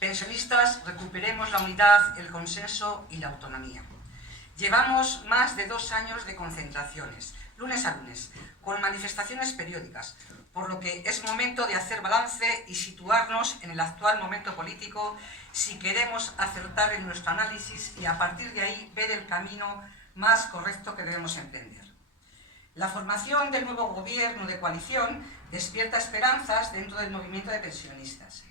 Pensionistas, recuperemos la unidad, el consenso y la autonomía. Llevamos más de 2 años de concentraciones, lunes a lunes, con manifestaciones periódicas, por lo que es momento de hacer balance y situarnos en el actual momento político si queremos acertar en nuestro análisis y a partir de ahí ver el camino más correcto que debemos emprender. La formación del nuevo gobierno de coalición despierta esperanzas dentro del movimiento de pensionistas,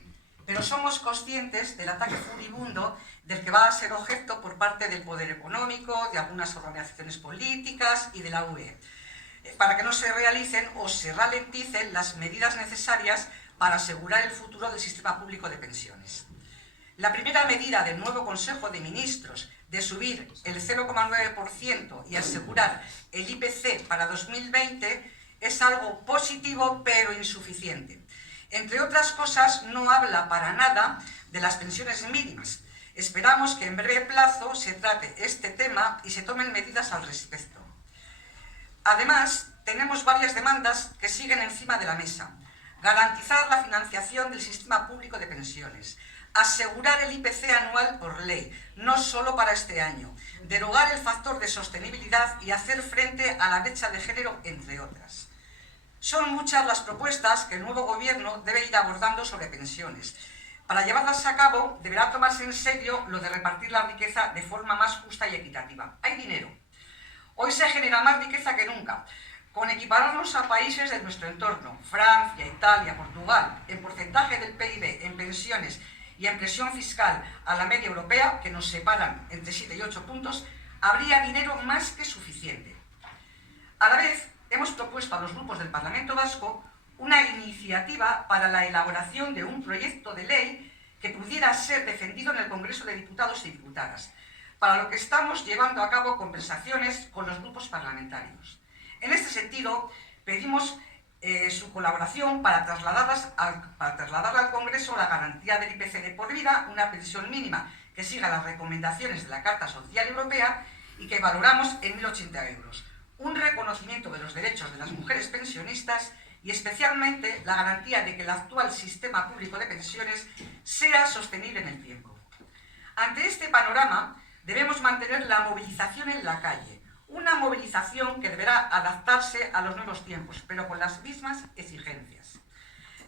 pero somos conscientes del ataque furibundo del que va a ser objeto por parte del poder económico, de algunas organizaciones políticas y de la UE, para que no se realicen o se ralenticen las medidas necesarias para asegurar el futuro del sistema público de pensiones. La primera medida del nuevo Consejo de Ministros de subir el 0,9% y asegurar el IPC para 2020 es algo positivo pero insuficiente. Entre otras cosas, no habla para nada de las pensiones mínimas. Esperamos que en breve plazo se trate este tema y se tomen medidas al respecto. Además, tenemos varias demandas que siguen encima de la mesa. Garantizar la financiación del sistema público de pensiones, asegurar el IPC anual por ley, no solo para este año, derogar el factor de sostenibilidad y hacer frente a la brecha de género, entre otras. Son muchas las propuestas que el nuevo gobierno debe ir abordando sobre pensiones. Para llevarlas a cabo, deberá tomarse en serio lo de repartir la riqueza de forma más justa y equitativa. Hay dinero. Hoy se genera más riqueza que nunca. Con equipararnos a países de nuestro entorno, Francia, Italia, Portugal, en porcentaje del PIB, en pensiones y en presión fiscal a la media europea, que nos separan entre 7 y 8 puntos, habría dinero más que suficiente. A la vez, hemos propuesto a los grupos del Parlamento Vasco una iniciativa para la elaboración de un proyecto de ley que pudiera ser defendido en el Congreso de Diputados y Diputadas, para lo que estamos llevando a cabo conversaciones con los grupos parlamentarios. En este sentido, pedimos su colaboración para trasladar al Congreso la garantía del IPC de por vida, una pensión mínima que siga las recomendaciones de la Carta Social Europea y que valoramos en 1.080 euros, un reconocimiento de los derechos de las mujeres pensionistas y especialmente la garantía de que el actual sistema público de pensiones sea sostenible en el tiempo. Ante este panorama, debemos mantener la movilización en la calle, una movilización que deberá adaptarse a los nuevos tiempos, pero con las mismas exigencias.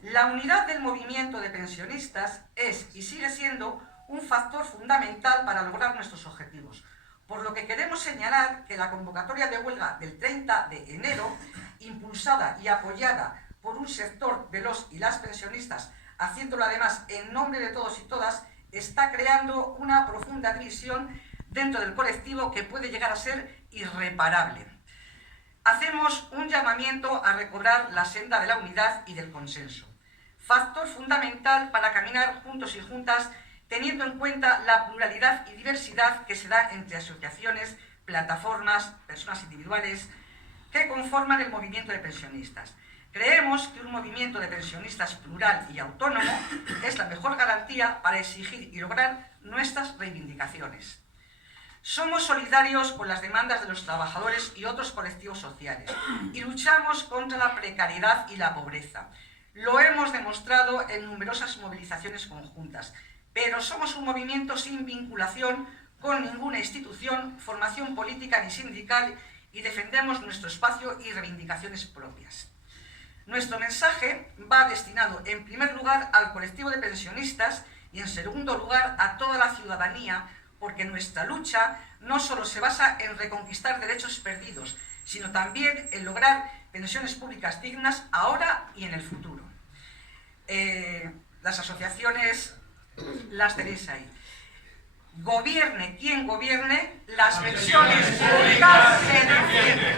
La unidad del movimiento de pensionistas es y sigue siendo un factor fundamental para lograr nuestros objetivos, por lo que queremos señalar que la convocatoria de huelga del 30 de enero, impulsada y apoyada por un sector de los y las pensionistas, haciéndolo además en nombre de todos y todas, está creando una profunda división dentro del colectivo que puede llegar a ser irreparable. Hacemos un llamamiento a recobrar la senda de la unidad y del consenso, factor fundamental para caminar juntos y juntas, teniendo en cuenta la pluralidad y diversidad que se da entre asociaciones, plataformas, personas individuales que conforman el movimiento de pensionistas. Creemos que un movimiento de pensionistas plural y autónomo es la mejor garantía para exigir y lograr nuestras reivindicaciones. Somos solidarios con las demandas de los trabajadores y otros colectivos sociales y luchamos contra la precariedad y la pobreza. Lo hemos demostrado en numerosas movilizaciones conjuntas, pero somos un movimiento sin vinculación con ninguna institución, formación política ni sindical y defendemos nuestro espacio y reivindicaciones propias. Nuestro mensaje va destinado en primer lugar al colectivo de pensionistas y en segundo lugar a toda la ciudadanía, porque nuestra lucha no solo se basa en reconquistar derechos perdidos, sino también en lograr pensiones públicas dignas ahora y en el futuro. Las asociaciones las tenéis ahí. Gobierne quien gobierne, las pensiones públicas se defienden.